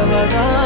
i'm Ramadan.